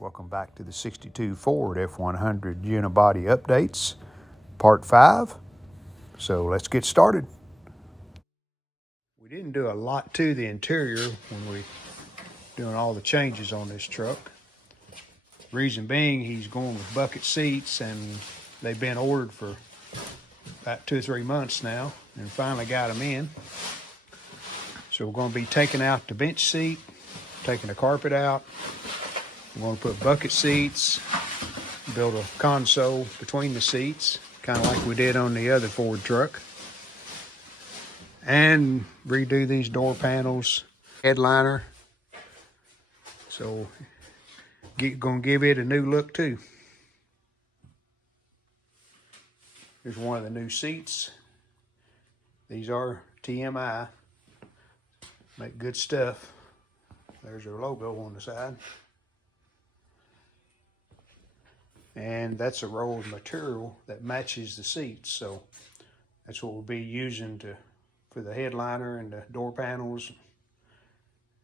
Welcome back to the 62 Ford F-100 Unibody updates, part 5. So let's get started. We didn't do a lot to the interior when we doing all the changes on this truck. Reason being, he's going with bucket seats, and they've been ordered for about 2 or 3 months now, and finally got them in. So we're going to be taking out the bench seat, taking the carpet out. We're going to put bucket seats, build a console between the seats, kind of like we did on the other Ford truck, and redo these door panels, headliner. So going to give it a new look too. Here's one of the new seats. These are TMI, make good stuff. There's their logo on the side. And that's a roll of material that matches the seats, so that's what we'll be using for the headliner and the door panels.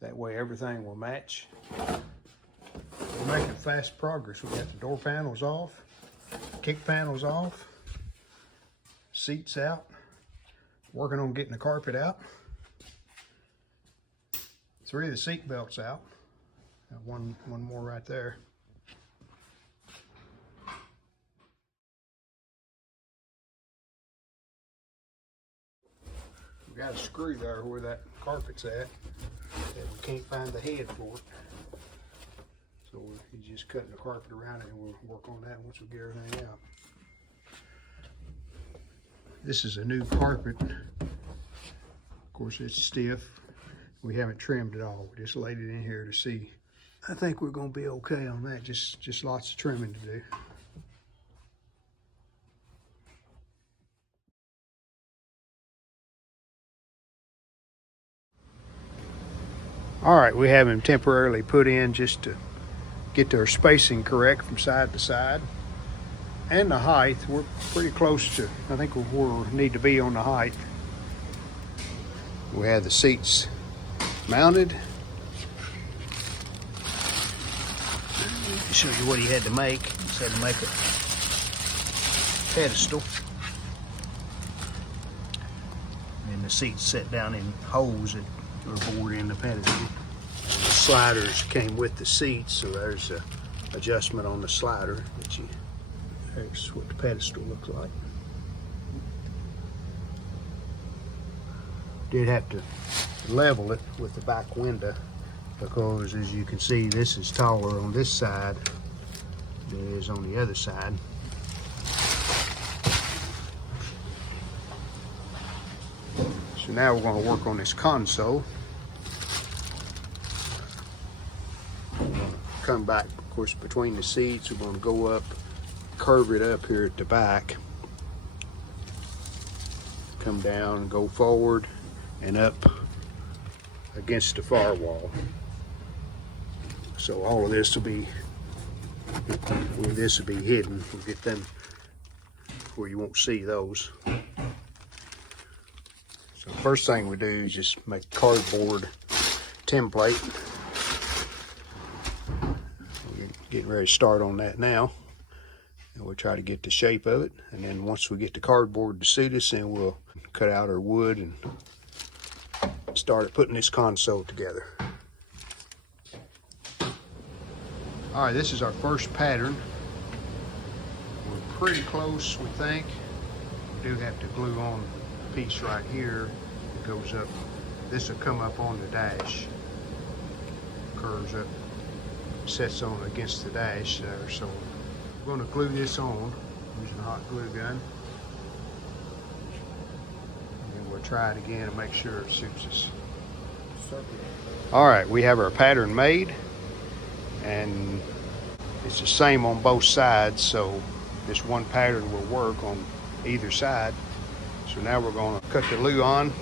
That way everything will match. We're making fast progress. We got the door panels off, kick panels off, seats out, working on getting the carpet out. 3 of the seat belts out. Got one more right there. We got a screw there where that carpet's at, and we can't find the head for it. So he's just cutting the carpet around it, and we'll work on that once we get everything out. This is a new carpet. Of course, it's stiff. We haven't trimmed it all. We just laid it in here to see. I think we're going to be okay on that. Just lots of trimming to do. All right, we have him temporarily put in just to get their spacing correct from side to side. And the height, we're pretty close to, I think, where we need to be on the height. We have the seats mounted. I'll show you what he had to make. He had to make a pedestal. And the seats set down in holes that are bored in the pedestal. And the sliders came with the seats, so there's an adjustment on the slider that there's what the pedestal looks like. Did have to level it with the back window because, as you can see, this is taller on this side than it is on the other side. So now we're going to work on this console. We're going to come back, of course, between the seats. We're going to go up, curve it up here at the back, come down, go forward and up against the firewall. So all of this will be hidden. We'll get them where you won't see those. So the first thing we do is just make a cardboard template. We're getting ready to start on that now. And we'll try to get the shape of it. And then once we get the cardboard to suit us, then we'll cut out our wood and start putting this console together. All right, this is our first pattern. We're pretty close, we think. We do have to glue on a piece right here. It goes up. This will come up on the dash. Curves up, sets on against the dash there. So we're going to glue this on using a hot glue gun. And we'll try it again and make sure it suits us. All right, we have our pattern made, and it's the same on both sides, so this one pattern will work on either side. So now we're going to cut the luan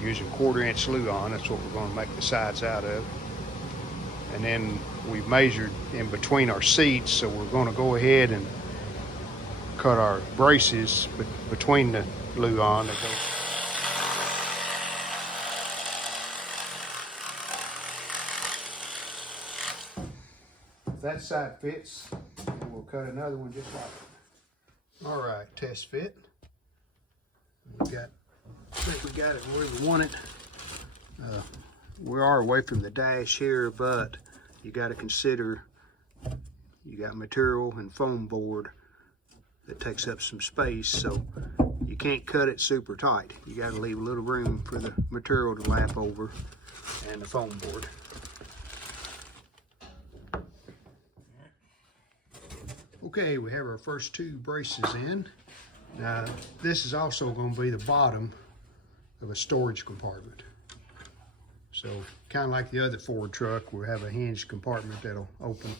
using 1/4-inch luan. That's what we're going to make the sides out of. And then we've measured in between our seats, so we're going to go ahead and cut our braces between the luan that goes. if that side fits, then we'll cut another one just like it. All right, test fit. I think we got it where we want it. We are away from the dash here, but you got to consider you got material and foam board that takes up some space, so you can't cut it super tight. You got to leave a little room for the material to lap over and the foam board. Okay, we have our first 2 braces in. Now, this is also going to be the bottom of a storage compartment. So, kind of like the other Ford truck, we'll have a hinged compartment that'll open,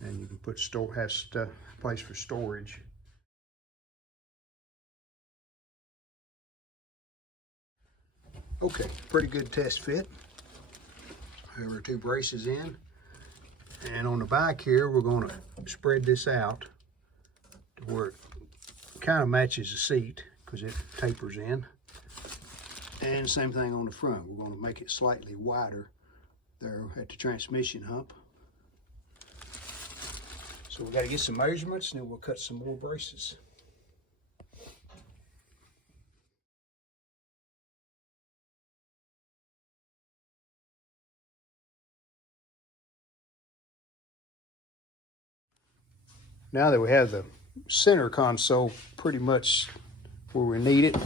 and you can put have stuff, place for storage. Okay, pretty good test fit. We have our 2 braces in. And on the back here, we're going to spread this out to where it kind of matches the seat because it tapers in. And same thing on the front. We're going to make it slightly wider there at the transmission hump. So we got to get some measurements and then we'll cut some more braces. Now that we have the center console pretty much where we need it,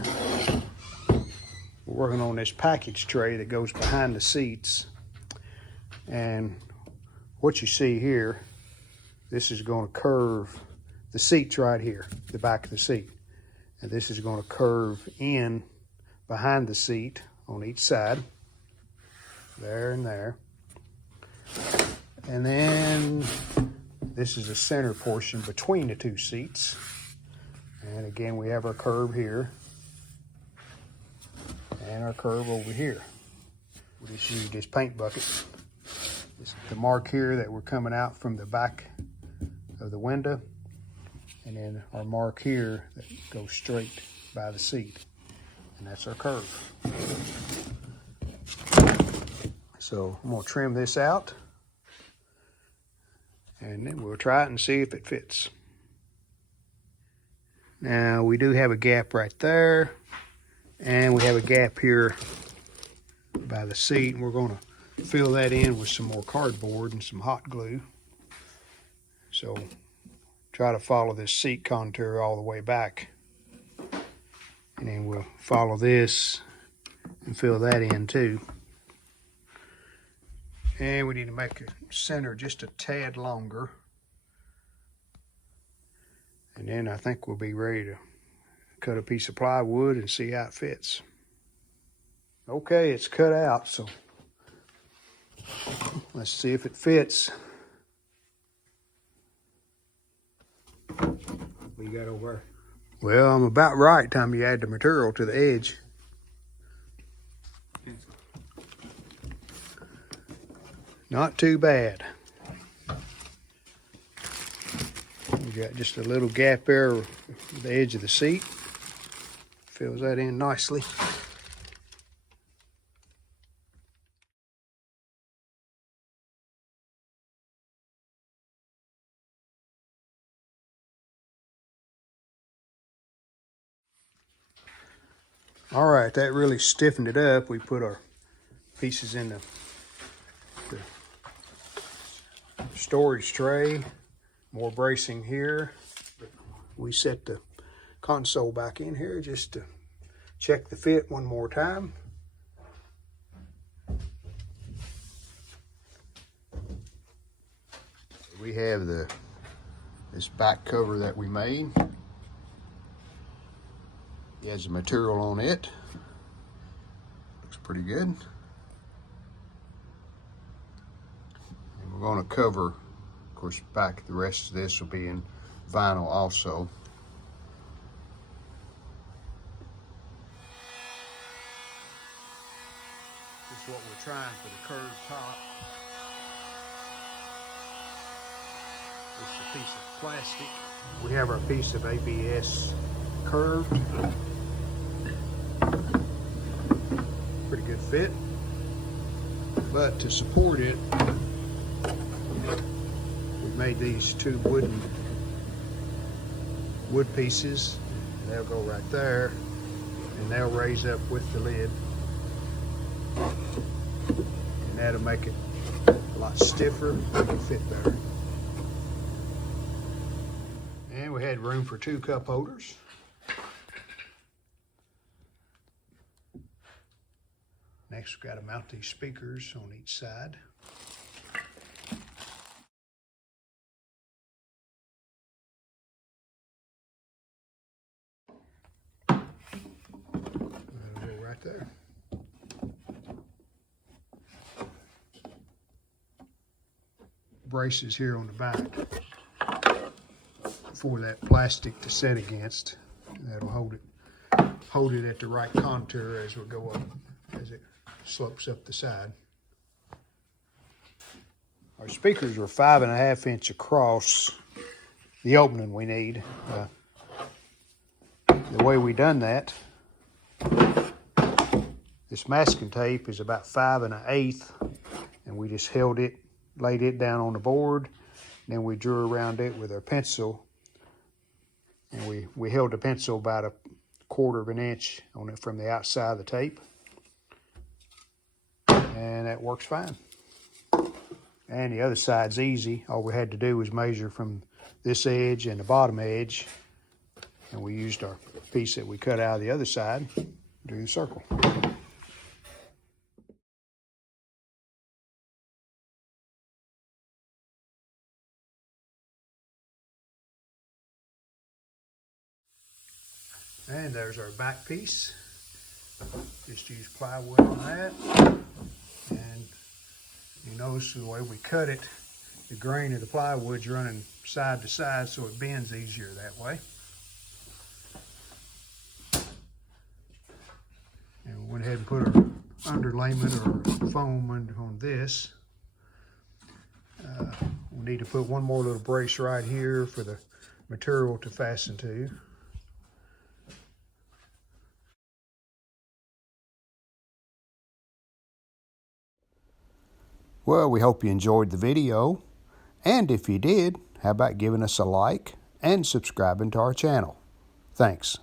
we're working on this package tray that goes behind the seats. And what you see here, this is going to curve, the seat's right here, the back of the seat. And this is going to curve in behind the seat on each side, there and there. And then this is the center portion between the 2 seats. And again, we have our curve here and our curve over here. We just use this paint bucket. This is the mark here that we're coming out from the back of the window. And then our mark here that goes straight by the seat. And that's our curve. So I'm gonna trim this out. And then we'll try it and see if it fits. Now we do have a gap right there, and we have a gap here by the seat, and we're going to fill that in with some more cardboard and some hot glue. So try to follow this seat contour all the way back, and then we'll follow this and fill that in too. And we need to make the center just a tad longer. And then I think we'll be ready to cut a piece of plywood and see how it fits. Okay, it's cut out, so let's see if it fits. What you got over there? Well, I'm about right time you add the material to the edge. Not too bad. We got just a little gap there with the edge of the seat. Fills that in nicely. All right, that really stiffened it up. We put our pieces in the storage tray, more bracing here. We set the console back in here just to check the fit one more time. We have this back cover that we made. It has the material on it. Looks pretty good. We're going to cover, of course, back the rest of this will be in vinyl also. This is what we're trying for the curved top. This is a piece of plastic. We have our piece of ABS curved. Pretty good fit. But to support it, made these two wood pieces. They'll go right there, and they'll raise up with the lid. And that'll make it a lot stiffer, make it fit better. And we had room for 2 cup holders. Next, we've got to mount these speakers on each side. That'll go right there. Braces here on the back for that plastic to set against. That'll hold it at the right contour as we go up, as it slopes up the side. Our speakers are 5.5 inch across, the opening we need. The way we done that, this masking tape is about 5 1/8, and we just laid it down on the board, and then we drew around it with our pencil, and we held the pencil about 1/4 inch on it from the outside of the tape, and that works fine. And the other side's easy. All we had to do was measure from this edge and the bottom edge, and we used our piece that we cut out of the other side to do the circle. And there's our back piece. Just use plywood on that. And you notice the way we cut it, the grain of the plywood's running side to side, so it bends easier that way. And we went ahead and put our underlayment or foam on this. We need to put one more little brace right here for the material to fasten to. Well, we hope you enjoyed the video, and if you did, how about giving us a like and subscribing to our channel? Thanks.